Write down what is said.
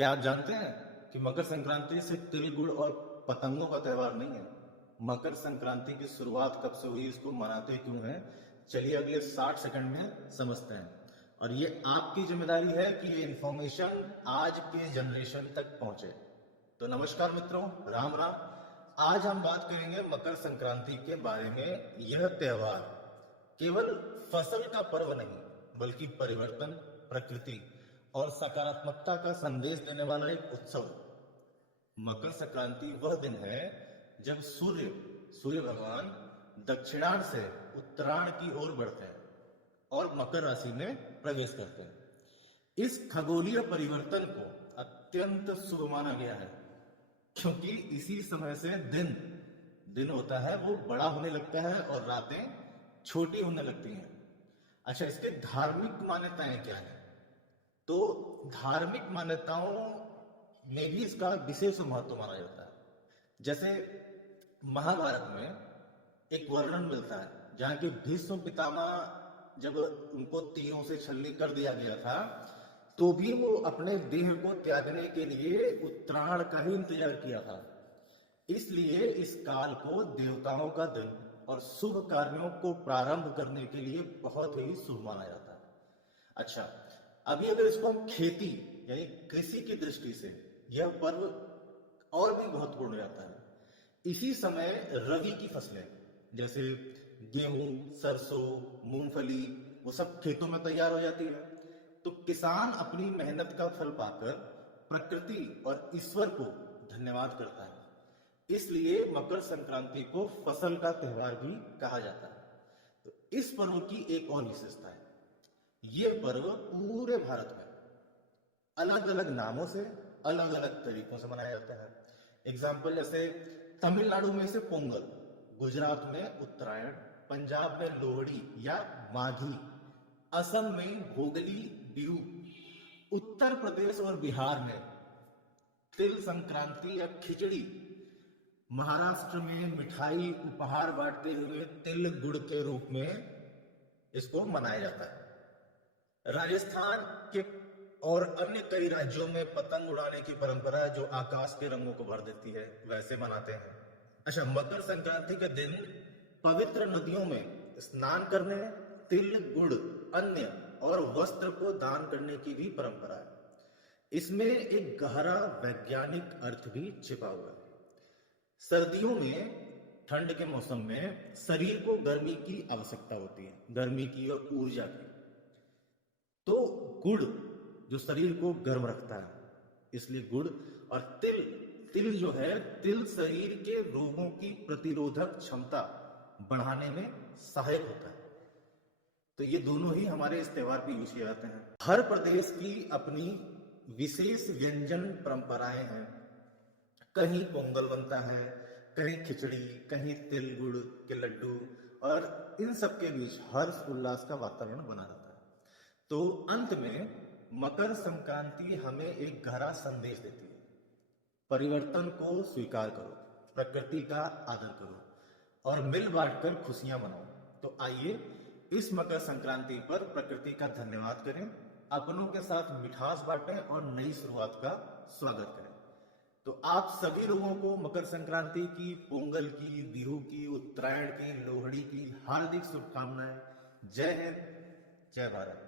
क्या आप जानते हैं कि मकर संक्रांति सिर्फ तिल गुड़ और पतंगों का त्योहार नहीं है। मकर संक्रांति की शुरुआत कब से हुई, इसको मनाते क्यों हैं, चलिए अगले 60 सेकंड में समझते हैं। और ये आपकी जिम्मेदारी है कि ये इंफॉर्मेशन आज के जनरेशन तक पहुंचे। तो नमस्कार मित्रों, राम राम। आज हम बात करेंगे मकर संक्रांति के बारे में। यह त्योहार केवल फसल का पर्व नहीं बल्कि परिवर्तन, प्रकृति और सकारात्मकता का संदेश देने वाला एक उत्सव। मकर संक्रांति वह दिन है जब सूर्य भगवान दक्षिणायन से उत्तरायण की ओर बढ़ते हैं और मकर राशि में प्रवेश करते हैं। इस खगोलीय परिवर्तन को अत्यंत शुभ माना गया है क्योंकि इसी समय से दिन होता है वो बड़ा होने लगता है और रातें छोटी होने लगती हैं। अच्छा, इसके धार्मिक मान्यताएं क्या है? तो धार्मिक मान्यताओं में भी इसका विशेष महत्व माना जाता है। जैसे महाभारत में एक वर्णन मिलता है जहां के भीष्म पितामह जब उनको तीरों से छलनी कर दिया गया था तो भी वो अपने देह को त्यागने के लिए उत्तरायण का ही इंतजार किया था। इसलिए इस काल को देवताओं का दिन और शुभ कार्यों को प्रारंभ करने के लिए बहुत ही शुभ माना जाता है। अच्छा, अभी अगर इसको हम खेती यानी कृषि की दृष्टि से यह पर्व और भी महत्वपूर्ण हो जाता है। इसी समय रबी की फसलें जैसे गेहूं, सरसों, मूंगफली वो सब खेतों में तैयार हो जाती है। तो किसान अपनी मेहनत का फल पाकर प्रकृति और ईश्वर को धन्यवाद करता है। इसलिए मकर संक्रांति को फसल का त्योहार भी कहा जाता है। तो इस पर्व की एक और विशेषता है, ये पर्व पूरे भारत में अलग अलग नामों से, अलग अलग तरीकों से मनाया जाता है। एग्जाम्पल जैसे तमिलनाडु में इसे पोंगल, गुजरात में उत्तरायण, पंजाब में लोहड़ी या माघी, असम में भोगली बिहू, उत्तर प्रदेश और बिहार में तिल संक्रांति या खिचड़ी, महाराष्ट्र में मिठाई उपहार बांटते हुए तिल गुड़ के रूप में इसको मनाया जाता है। राजस्थान के और अन्य कई राज्यों में पतंग उड़ाने की परंपरा है जो आकाश के रंगों को भर देती है, वैसे मनाते हैं। अच्छा, मकर संक्रांति के दिन पवित्र नदियों में स्नान करने, तिल गुड़, अन्न और वस्त्र को दान करने की भी परंपरा है। इसमें एक गहरा वैज्ञानिक अर्थ भी छिपा हुआ है। सर्दियों में, ठंड के मौसम में शरीर को गर्मी की आवश्यकता होती है, गर्मी की और ऊर्जा की। तो गुड़ जो शरीर को गर्म रखता है, इसलिए गुड़ और तिल जो है, तिल शरीर के रोगों की प्रतिरोधक क्षमता बढ़ाने में सहायक होता है। तो ये दोनों ही हमारे इस त्योहार पे यूज किए जाते हैं। हर प्रदेश की अपनी विशेष व्यंजन परंपराएं हैं। कहीं पोंगल बनता है, कहीं खिचड़ी, कहीं तिल गुड़ के लड्डू, और इन सब के बीच हर्ष उल्लास का वातावरण बना रहता है। तो अंत में मकर संक्रांति हमें एक गहरा संदेश देती है। परिवर्तन को स्वीकार करो, प्रकृति का आदर करो और मिल बांटकर खुशियां मनाओ। तो आइए इस मकर संक्रांति पर प्रकृति का धन्यवाद करें, अपनों के साथ मिठास बांटें और नई शुरुआत का स्वागत करें। तो आप सभी लोगों को मकर संक्रांति की, पोंगल की, बिहू की, उत्तरायण की, लोहड़ी की हार्दिक शुभकामनाएं। जय हिंद, जय भारत।